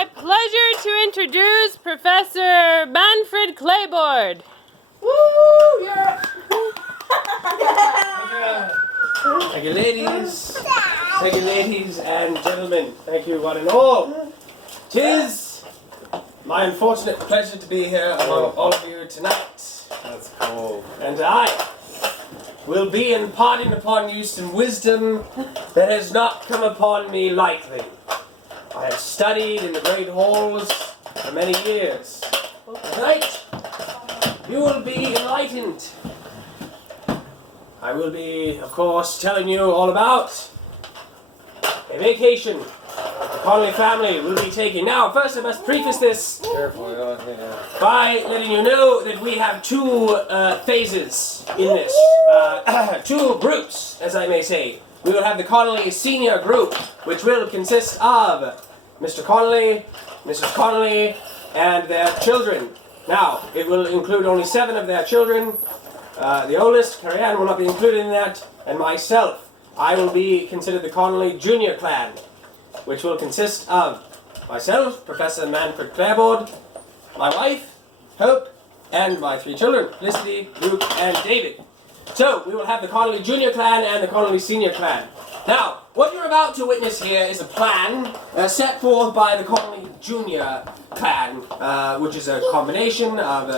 my pleasure to introduce Professor Manfred Clarboard. Woo! Yeah. Thank you, ladies. Thank you, ladies and gentlemen. Thank you, one and all. 'Tis my unfortunate pleasure to be here among all of you tonight. That's cool. And I will be imparting upon you some wisdom that has not come upon me lightly. I have studied in the great halls for many years. Tonight, you will be enlightened. I will be, of course, telling you all about a vacation the Connolly family will be taking. Now, first I must preface this Careful, by letting you know that we have two phases in this. Two groups, as I may say. We will have the Connolly senior group, which will consist of Mr. Connolly, Mrs. Connolly, and their children. Now, it will include only 7 of their children. The oldest, Carrie Ann, will not be included in that, and myself. I will be considered the Connolly Junior Clan, which will consist of myself, Professor Manfred Clarboard, my wife, Hope, and my 3 children, Felicity, Luke, and David. So, we will have the Connolly Junior Clan and the Connolly Senior Clan. Now, what you're about to witness here is a plan set forth by the Connolly Junior Clan, which is a combination of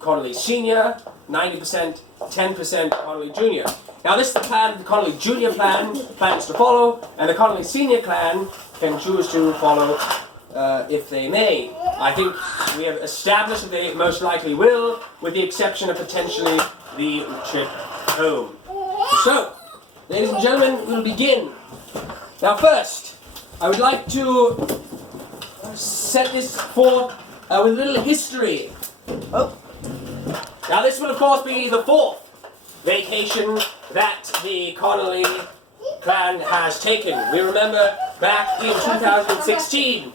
Connolly Senior, 90%, 10% Connolly Junior. Now this is the plan the Connolly Junior Clan plans to follow, and the Connolly Senior Clan can choose to follow if they may. I think we have established that they most likely will, with the exception of potentially the trip home. So, ladies and gentlemen, we'll begin. Now first, I would like to set this forth with a little history. Now this will of course be the 4th vacation that the Connolly clan has taken. We remember back in 2016,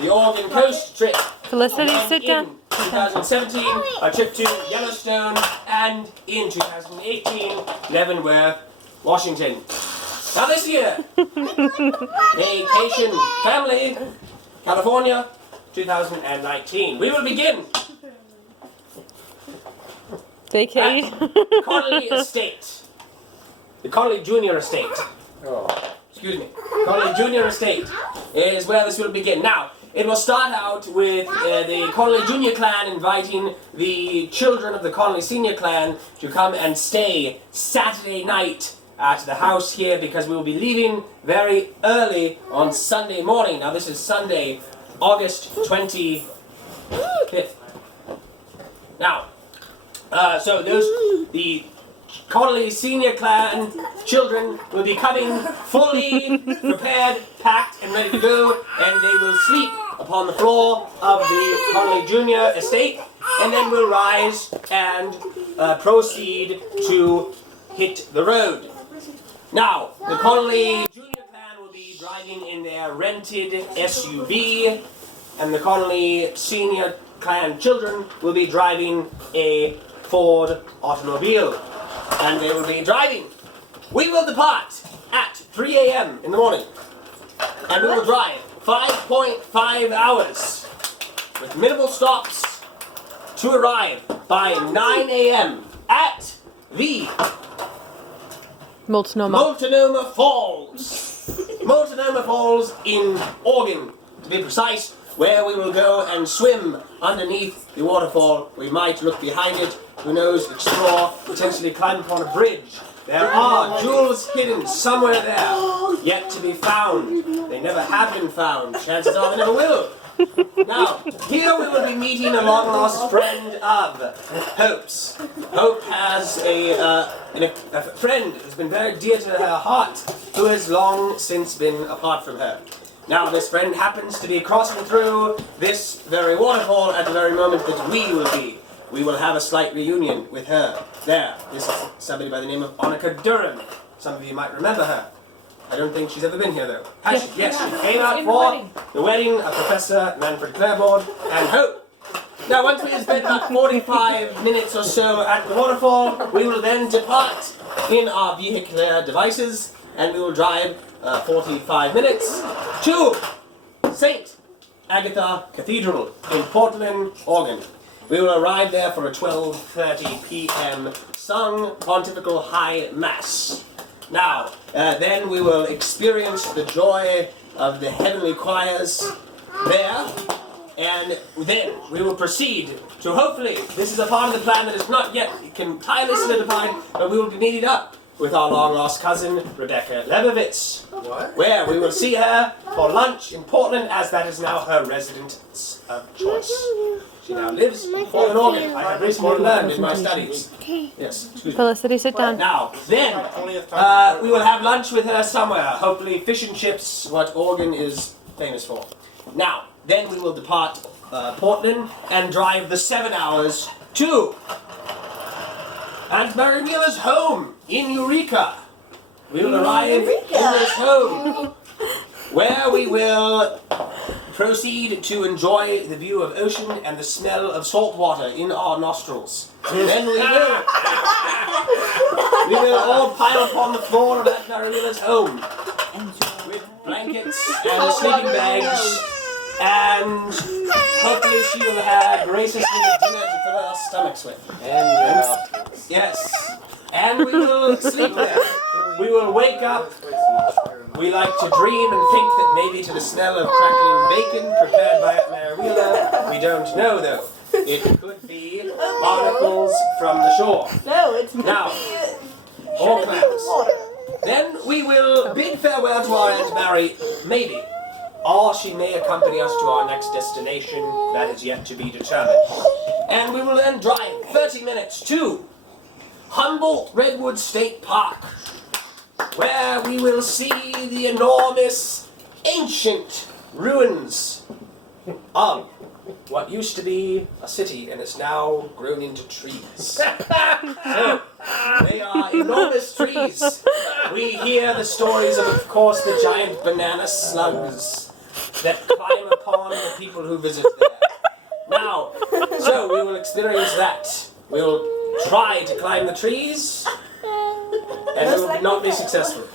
the Oregon Coast trip. Felicity, And sit in down. 2017, a trip to Yellowstone, and in 2018, Leavenworth, Washington. Now this year, vacation family, California, 2019. We will begin Vacation. the Connolly Estate. The Connolly Junior Estate. Excuse me. Connolly Junior Estate is where this will begin. Now, it will start out with the Connolly Junior Clan inviting the children of the Connolly Senior Clan to come and stay Saturday night at the house here, because we will be leaving very early on Sunday morning. Now, this is Sunday, August 25th. Now, so the Connolly Senior Clan children will be coming fully prepared, packed, and ready to go, and they will sleep upon the floor of the Connolly Junior Estate, and then will rise and proceed to hit the road. Now, the Connolly Junior Clan will be driving in their rented SUV, and the Connolly Senior Clan children will be driving a Ford automobile, and they will be driving. We will depart at 3 a.m. in the morning, and we will drive 5.5 hours with minimal stops to arrive by 9 a.m. at the Multnomah Falls. Multnomah Falls in Oregon, to be precise, where we will go and swim underneath the waterfall. We might look behind it, who knows, explore, potentially climb upon a bridge. There are jewels hidden somewhere there, yet to be found. They never have been found. Chances are they never will. Now, here we will be meeting a long-lost friend of Hope's. Hope has a friend who's been very dear to her heart, who has long since been apart from her. Now, this friend happens to be crossing through this very waterfall at the very moment that we will be. We will have a slight reunion with her there. This is somebody by the name of Annika Durham. Some of you might remember her. I don't think she's ever been here, though. Has she? Yes, she came out for the wedding of Professor Manfred Clarboard and Hope. Now, once we have spent about 45 minutes or so at the waterfall, we will then depart in our vehicular devices, and we will drive 45 minutes to St. Agatha Cathedral in Portland, Oregon. We will arrive there for a 12:30 p.m. sung pontifical high mass. Now, then we will experience the joy of the heavenly choirs there, and then we will proceed to hopefully, this is a part of the plan that is not yet entirely solidified, but we will be meeting up with our long-lost cousin, Rebecca Lebovitz, where we will see her for lunch in Portland, as that is now her residence of choice. She now lives in Portland, Oregon. I have recently learned in my studies. Yes, excuse me. Felicity, sit down. Now, then, we will have lunch with her somewhere. Hopefully fish and chips, what Oregon is famous for. Now, then we will depart Portland and drive the 7 hours to Aunt Mary Wheeler's home in Eureka. We will arrive in this home, where we will proceed to enjoy the view of ocean and the smell of salt water in our nostrils. Then we will all pile upon the floor of Aunt Mary Wheeler's home with blankets and sleeping bags, and hopefully she will have graciously dinner to fill our stomachs with. Yes. And we will sleep there. We will wake up. We like to dream and think that maybe to the smell of crackling bacon prepared by Aunt Mary Wheeler. We don't know though. It could be barnacles from the shore. No, it's Now, or clams. Then we will bid farewell to our Aunt Mary, maybe. Or she may accompany us to our next destination. That is yet to be determined. And we will then drive 30 minutes to Humboldt Redwood State Park, where we will see the enormous, ancient ruins of what used to be a city and is now grown into trees. So, they are enormous trees. We hear the stories of course, the giant banana slugs that climb upon the people who visit there. Now, so we will experience that. We will try to climb the trees, and we will not be successful.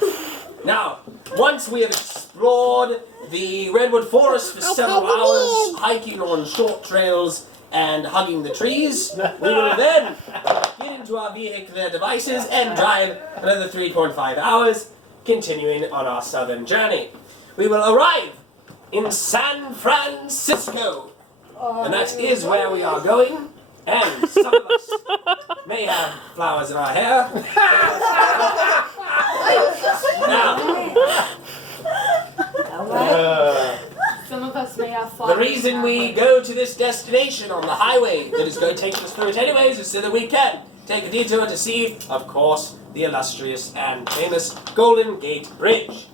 Now, once we have explored the redwood forest for several hours, hiking on short trails and hugging the trees, we will then get into our vehicular devices and drive another 3.5 hours, continuing on our southern journey. We will arrive in San Francisco, and that is where we are going. And some of us may have flowers in our hair. Now, Some of us may have the reason we go to this destination on the highway that is going to take us through it anyways is so that we can take a detour to see, of course, the illustrious and famous Golden Gate Bridge.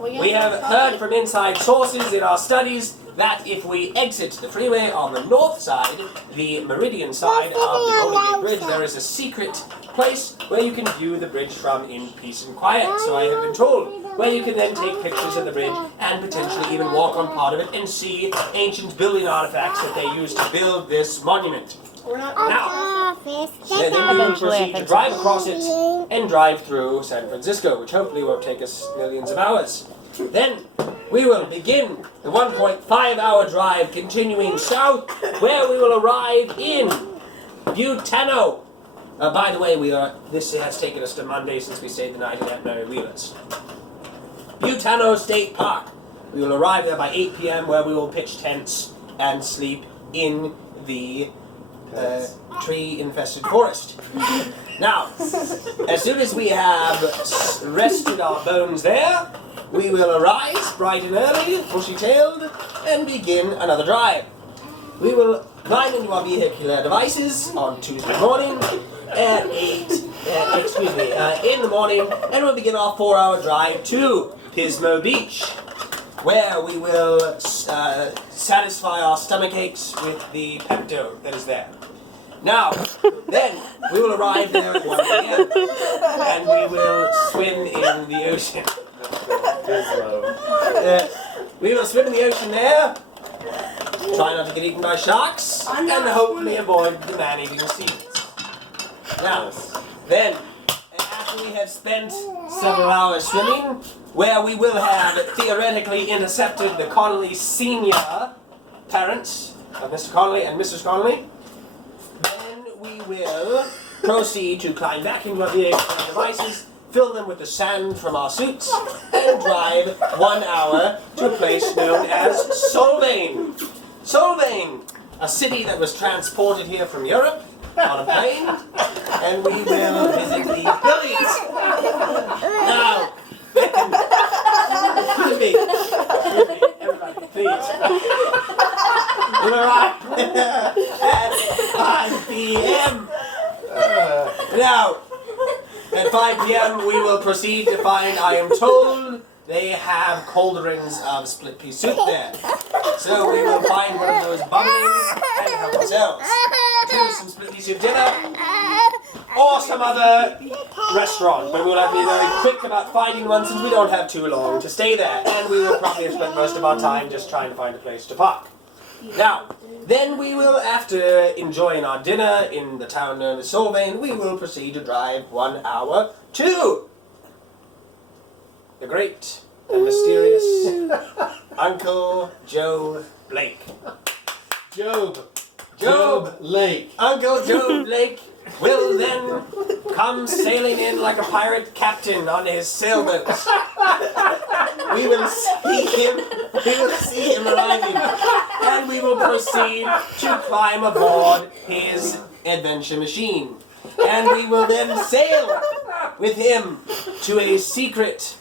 We have heard from inside sources in our studies that if we exit the freeway on the north side, the meridian side of the Golden Gate Bridge, there is a secret place where you can view the bridge from in peace and quiet, so I have been told, where you can then take pictures of the bridge and potentially even walk on part of it and see ancient building artifacts that they used to build this monument. Now, then we will proceed to drive across it and drive through San Francisco, which hopefully won't take us millions of hours. Then we will begin the 1.5-hour drive continuing south, where we will arrive in Butano. By the way, this has taken us to Monday since we stayed the night at Aunt Mary Wheeler's. Butano State Park. We will arrive there by 8 p.m. where we will pitch tents and sleep in the tree-infested forest. Now, as soon as we have rested our bones there, we will arise bright and early, bushy-tailed, and begin another drive. We will climb into our vehicular devices on Tuesday morning at in the morning, and we'll begin our 4-hour drive to Pismo Beach, where we will satisfy our stomach aches with the Pepto that is there. Now, then, we will arrive there at 1 p.m. and we will swim in the ocean. We will swim in the ocean there, try not to get eaten by sharks, and hopefully avoid the man-eating seals. Now, then, after we have spent several hours swimming, where we will have theoretically intercepted the Connolly senior parents of Mr. Connolly and Mrs. Connolly. Then we will proceed to climb back into our vehicle devices, fill them with the sand from our suits, and drive 1 hour to a place known as Solvang. Solvang, a city that was transported here from Europe on a plane, and we will visit these buildings. Now, excuse me, everybody, please. We'll arrive at 5 p.m. Now, at 5 p.m. we will proceed to find, I am told, they have cauldrons of split pea soup there. So we will find one of those bubbling and help ourselves to some split pea soup dinner or some other restaurant. But we will have to be very quick about finding one since we don't have too long to stay there. And we will probably have spent most of our time just trying to find a place to park. Now, then we will, after enjoying our dinner in the town known as Solvang, we will proceed to drive 1 hour to the great and mysterious Uncle Joe Blake. Job Lake. Uncle Joe Blake will then come sailing in like a pirate captain on his sailboat. We will see him arriving, and we will proceed to climb aboard his adventure machine. And we will then sail with him to a secret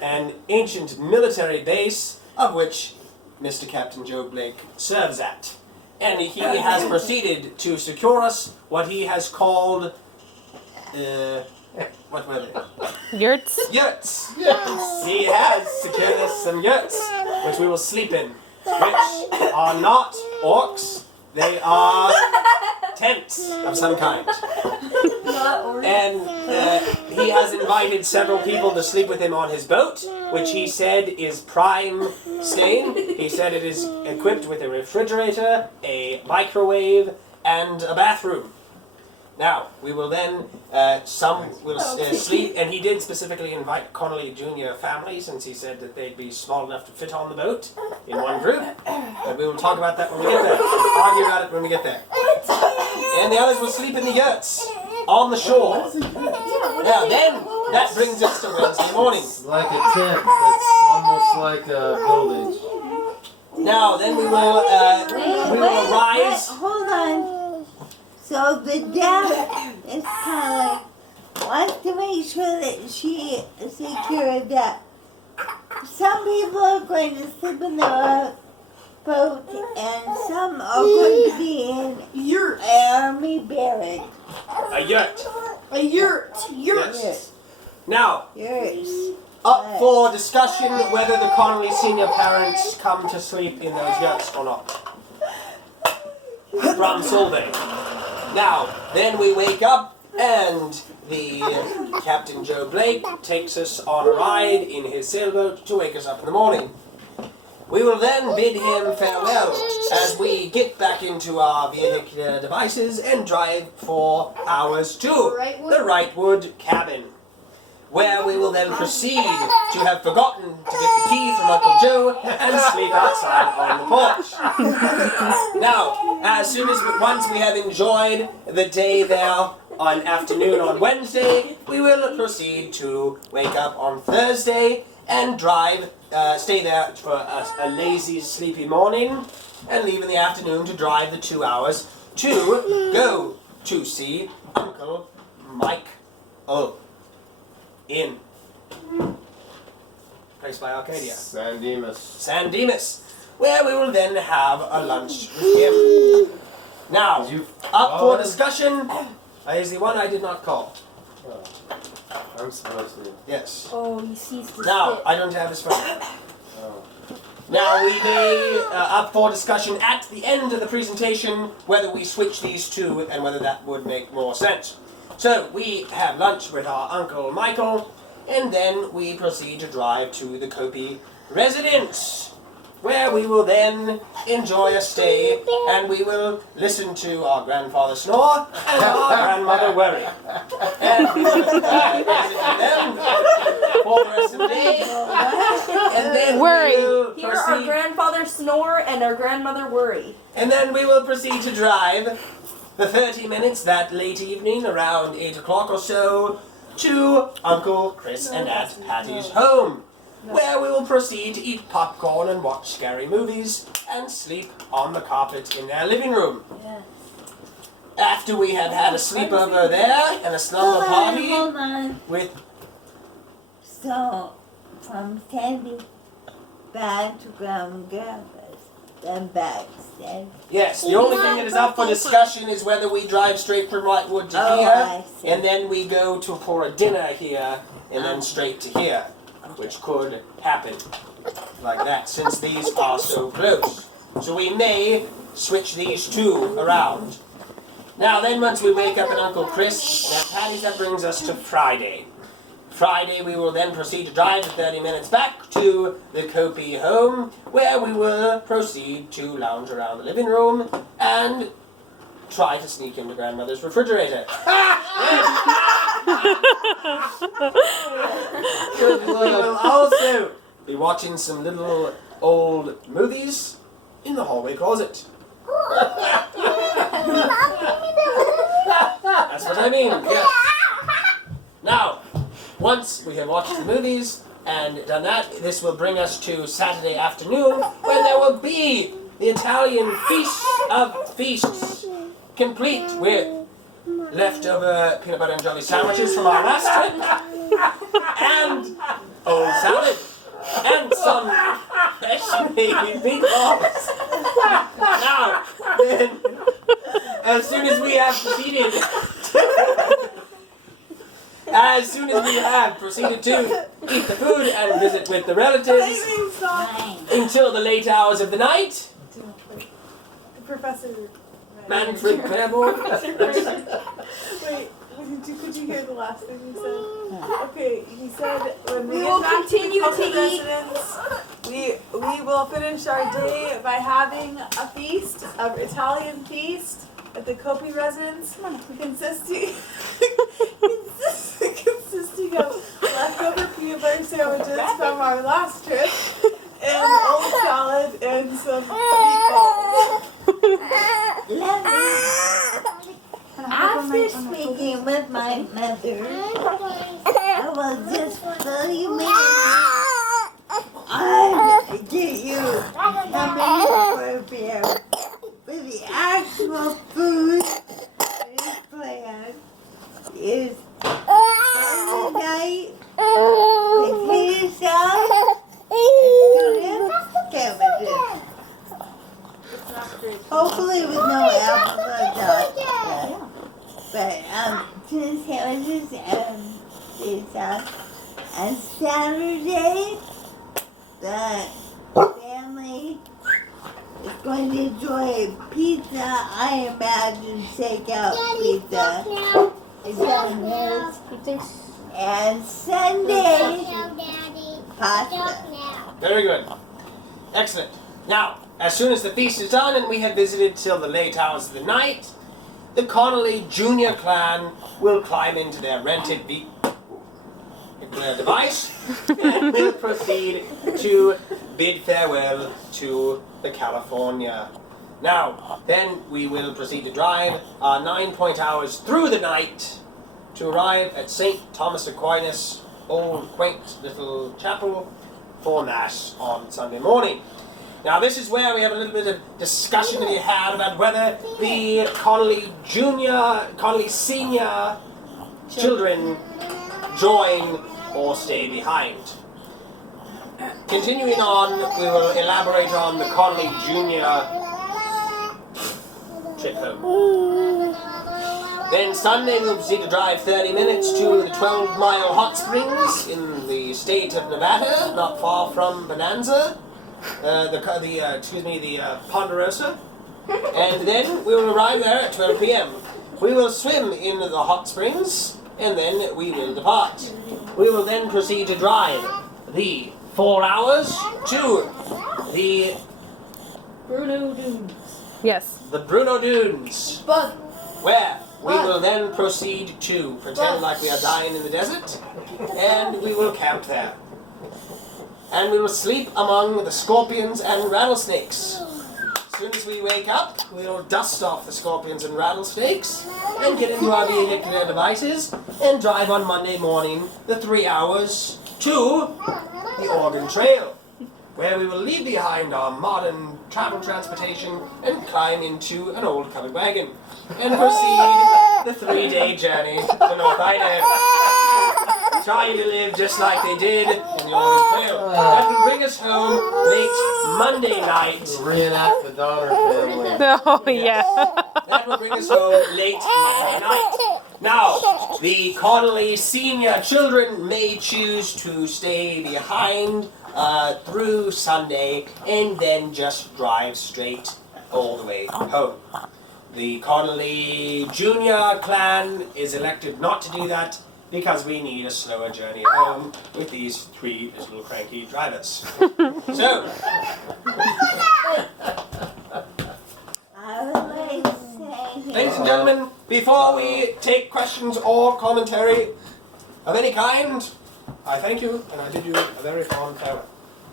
and ancient military base of which Mr. Captain Joe Blake serves at. And he has proceeded to secure us what he has called, what were they? Yurts? Yurts! He has secured us some yurts, which we will sleep in, which are not orcs, they are tents of some kind. And he has invited several people to sleep with him on his boat, which he said is prime staying. He said it is equipped with a refrigerator, a microwave, and a bathroom. Now, we will then, some will sleep, and he did specifically invite Connolly Jr. family, since he said that they'd be small enough to fit on the boat in one group. But we will talk about that when we get there. We'll argue about it when we get there. And the others will sleep in the yurts on the shore. Now, then, that brings us to Wednesday morning. It's like a tent. It's almost like a building. Now, then we will rise. Hold on. So the dad is kind of like, wants to make sure that she secured that. Some people are going to sleep in the boat, and some are going to be in army barracks. A yurt. A yurt. Yes. Now, Yurts. up for discussion whether the Connolly senior parents come to sleep in those yurts or not. From Solvang. Now, then we wake up, and the Captain Joe Blake takes us on a ride in his sailboat to wake us up in the morning. We will then bid him farewell as we get back into our vehicular devices and drive for hours to the Wrightwood cabin, where we will then proceed to have forgotten to get the key from Uncle Joe and sleep outside on the porch. Now, once we have enjoyed the day there on afternoon on Wednesday, we will proceed to wake up on Thursday and drive, stay there for a lazy, sleepy morning, and leave in the afternoon to drive the 2 hours to go to see Uncle Mike in place by Arcadia. San Dimas, where we will then have a lunch with him. Now, up for discussion is the one I did not call. I'm supposed to. Yes. Oh, he sees the Now, I don't have his phone. Oh. Now, we may, up for discussion at the end of the presentation, whether we switch these two and whether that would make more sense. So, we have lunch with our Uncle Michael, and then we proceed to drive to the Kopi residence, where where we will then enjoy a stay, and we will listen to our grandfather snore and our grandmother worry. And we will visit them for the rest of the day, and then Worry. we will Hear our proceed. grandfather snore and our grandmother worry. And then we will proceed to drive the 30 minutes that late evening, around 8 o'clock or so, to Uncle Chris and Aunt Patty's home, where we will proceed to eat popcorn and watch scary movies and sleep on the carpet in their living room. Yes. After we have had a sleepover there and a slumber party Hold on. with... So, from Sandy back to Grandpa's, then back Sandy. Yes, the only thing that is up for discussion is whether we drive straight from Whitewood to Oh, here, I see. and then we go to for a dinner here, and then straight to here, which could happen like that, since these are so close. So we may switch these two around. Now then, once we wake up at Uncle Chris, that Patty, that brings us to Friday. Friday, we will then proceed to drive the 30 minutes back to the Kopi home, where we will proceed to lounge around the living room and try to sneak into Grandmother's refrigerator. We will also be watching some little old movies in the hallway closet. That's what I mean, yes. Now, once we have watched the movies and done that, this will bring us to Saturday afternoon, when there will be the Italian Feast of Feasts, complete with leftover peanut butter and jelly sandwiches from our last trip, and old salad, and some fresh-made meatballs. Now, then, as soon as we have proceeded to eat the food and visit with the relatives until the late hours of the night, Professor. Manfred Clarboard. Wait, could you hear the last thing he said? Okay, he said when we We get will back continue to the to eat. residence, we will finish our day by having a feast, an Italian feast at the Kopi residence, consisting of leftover peanut butter sandwiches from our last trip, and old salad and some meatballs. After speaking with my mother, I will just fill you in. I get you something for beer. But the actual food that is planned is Thursday night, potato salad, and tuna sandwiches. Hopefully with no apples or nuts. But tuna sandwiches and potato salad. And Saturday, the family is going to enjoy pizza. I imagine takeout pizza. And Sunday, pasta. Very good. Excellent. Now, as soon as the feast is done and we have visited till the late hours of the night, the Connolly Junior clan will climb into their rented device and will proceed to bid farewell to the California. Now, then we will proceed to drive 9 hours through the night to arrive at St. Thomas Aquinas' old quaint little chapel for Mass on Sunday morning. Now this is where we have a little bit of discussion to be had about whether the Connolly Senior children join or stay behind. Continuing on, we will elaborate on the Connolly Junior trip home. Then Sunday we'll proceed to drive 30 minutes to the 12-mile hot springs in the state of Nevada, not far from Bonanza. The Ponderosa, and then we will arrive there at 12 p.m. We will swim in the hot springs, and then we will depart. We will then proceed to drive the 4 hours to the Bruno Dunes. Yes. Bruno Dunes, Bug. where we will then proceed to pretend like we are dying in the desert, and we will camp there. And we will sleep among the scorpions and rattlesnakes. As soon as we wake up, we'll dust off the scorpions and rattlesnakes and get into our vehicular devices and drive on Monday morning the 3 hours to the Oregon Trail, where we will leave behind our modern travel transportation and climb into an old covered wagon and proceed the 3-day journey to North Idaho, trying to live just like they did in the Oregon Trail. That will bring us home late Monday night. Reenact the Donner family. Oh, yeah. That will bring us home late Monday night. Now, the Connolly senior children may choose to stay behind through Sunday and then just drive straight all the way home. The Connolly Junior clan is elected not to do that because we need a slower journey home with these 3 little cranky drivers. So, I would like to say ladies and gentlemen, before we take questions or commentary of any kind, I thank you and I bid you a very fond farewell.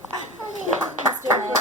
Mr.